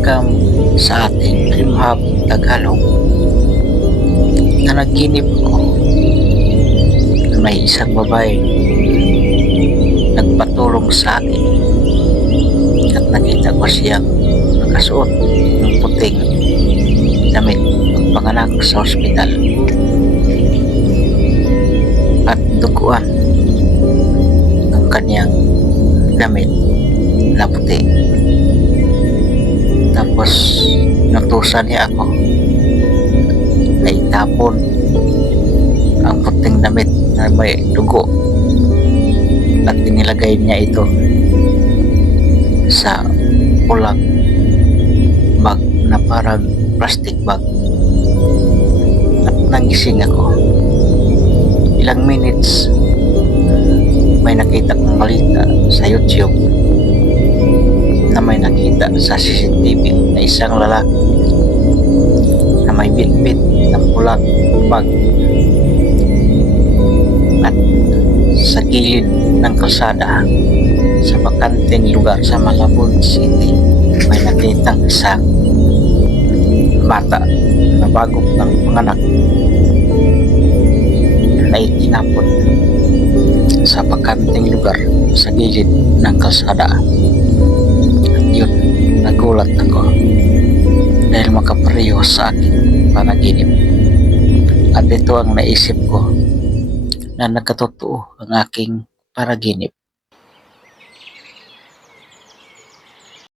scam sa ating Dream Hub Tagalog na nagginip ko na may isang babae nagpatulong sa akin at nakita ko siyang nakasuot ng puting damit pagpanganak sa ospital at duguan ang kanyang damit na puti. Tapos natusan niya ako na itapon ang puting damit na may dugo at inilagay niya ito sa pulang bag na parang plastic bag at nagising ako. Ilang minutes may nakita kong balita sa YouTube na may nakita sa CCTV na isang lalaki na may bitbit ng pulang bag at sa gilid ng kalsada sa bakanteng lugar sa Malabon City may nakitang isang bata na bago ng panganak na itinapon sa bakanteng lugar sa gilid ng kalsada. At yun, nagulat ako dahil makapareho sa akin panaginip. At ito ang naisip ko na nagkatotoo ang aking panaginip.